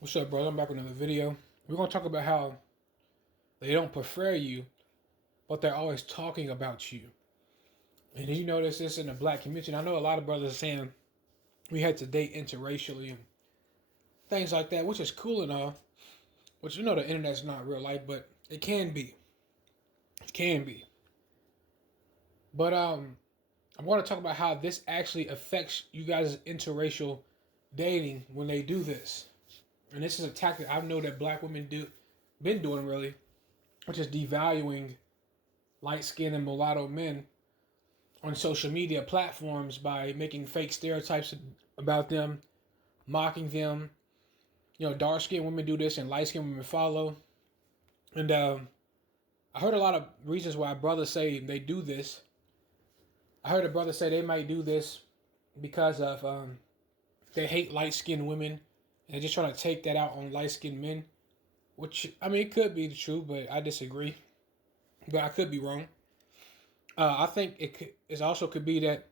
What's up, brother? I'm back with another video. We're going to talk about how they don't prefer you, but they're always talking about you. And did you notice this in the black community? I know a lot of brothers are saying we had to date interracially and things like that, which is cool and all. Which you know the internet's not real life, but it can be. It can be. But I want to talk about how this actually affects you guys' interracial dating when they do this. And this is a tactic I know that black women been doing really, which is devaluing light skinned and mulatto men on social media platforms by making fake stereotypes about them, mocking them. You know, dark skinned women do this and light skinned women follow. And I heard a lot of reasons why brothers say they do this. I heard a brother say they might do this because of they hate light skinned women and they're just trying to take that out on light skinned men. Which, I mean, it could be true, but I disagree. But I could be wrong. I think it also could be that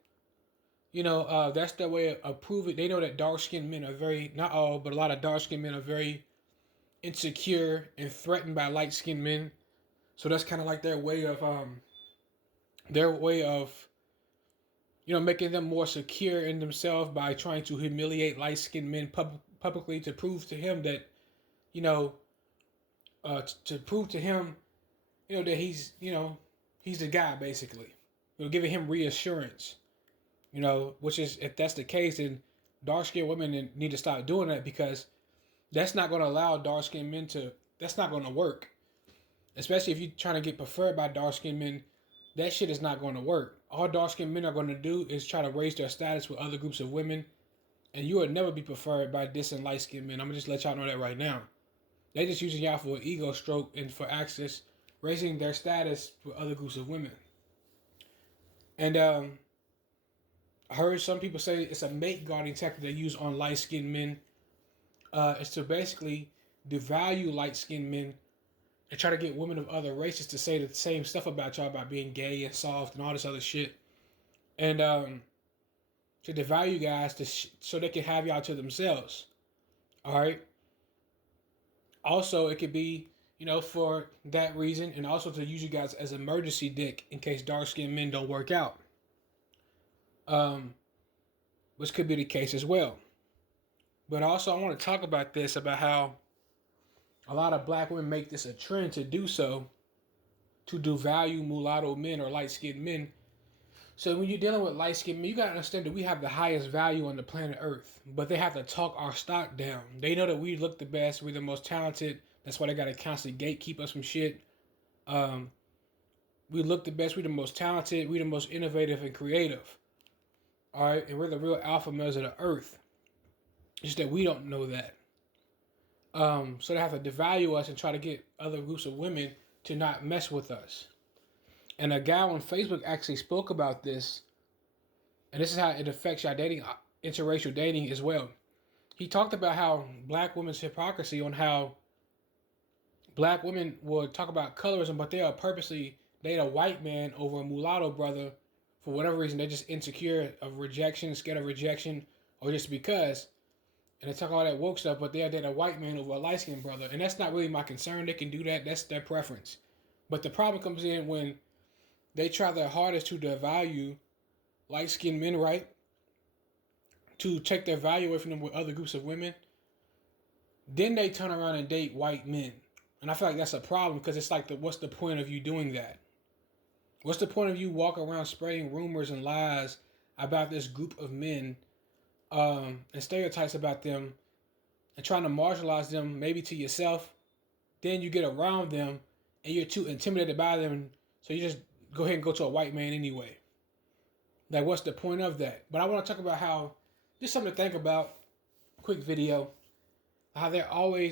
that's their way of proving. They know that dark skinned men are very, not all, but a lot of dark skinned men are very insecure and threatened by light skinned men. So that's kind of like their way of making them more secure in themselves by trying to humiliate light skinned men publicly to prove to him that you know to prove to him that he's the guy basically. Giving him reassurance. Which is, if that's the case, then dark skinned women need to stop doing that, because that's not going to allow dark skinned men to. That's not going to work. Especially if you're trying to get preferred by dark skinned men, that shit is not going to work. All dark skinned men are going to do is try to raise their status with other groups of women, and you will never be preferred by dissing light skinned men. I'm gonna just let y'all know that right now. They just using y'all for an ego stroke and for access, raising their status with other groups of women. And I heard some people say it's a mate guarding tactic they use on light skinned men. It's to basically devalue light skinned men and try to get women of other races to say the same stuff about y'all, about being gay and soft and all this other shit. And to devalue guys so they can have y'all to themselves. All right. Also, it could be, for that reason, and also to use you guys as emergency dick in case dark skinned men don't work out. Which could be the case as well. But also, I want to talk about this, about how a lot of black women make this a trend to do so, to devalue mulatto men or light skinned men. So when you're dealing with light skinned men, you gotta understand that we have the highest value on the planet Earth, but they have to talk our stock down. They know that we look the best, we're the most talented. That's why they gotta constantly gatekeep us from shit. We look the best, we're the most talented, we're the most innovative and creative. All right, and we're the real alpha males of the Earth. Just that we don't know that. So they have to devalue us and try to get other groups of women to not mess with us. And a guy on Facebook actually spoke about this, and this is how it affects your dating, interracial dating as well. He talked about how black women's hypocrisy, on how black women would talk about colorism, but they'll purposely date a white man over a mulatto brother for whatever reason. They're just insecure of rejection, scared of rejection, or just because. And they talk all that woke stuff, but they'll date a white man over a light skinned brother. And that's not really my concern. They can do that. That's their preference. But the problem comes in when they try their hardest to devalue light skinned men, right? To take their value away from them with other groups of women. Then they turn around and date white men. And I feel like that's a problem, because it's like, what's the point of you doing that? What's the point of you walking around spreading rumors and lies about this group of men, and stereotypes about them, and trying to marginalize them maybe to yourself? Then you get around them and you're too intimidated by them, so you just go ahead and go to a white man anyway. Like, what's the point of that? But I want to talk about how, just something to think about, quick video, how they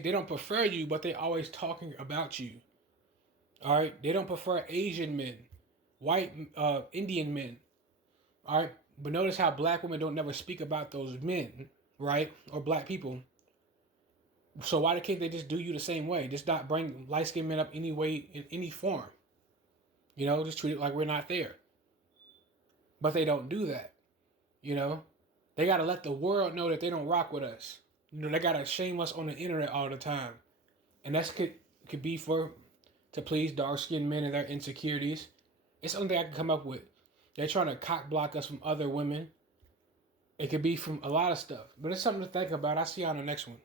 don't prefer you, but they're always talking about you. All right? They don't prefer Asian men, white, Indian men. All right? But notice how black women don't never speak about those men, right? Or black people. So why can't they just do you the same way? Just not bring light skinned men up any way, in any form. Just treat it like we're not there. But they don't do that. They got to let the world know that they don't rock with us. They gotta shame us on the internet all the time, and that's could be for to please dark skinned men and their insecurities. It's something I can come up with. They're trying to cock block us from other women. It could be from a lot of stuff, but it's something to think about. I'll see you on the next one.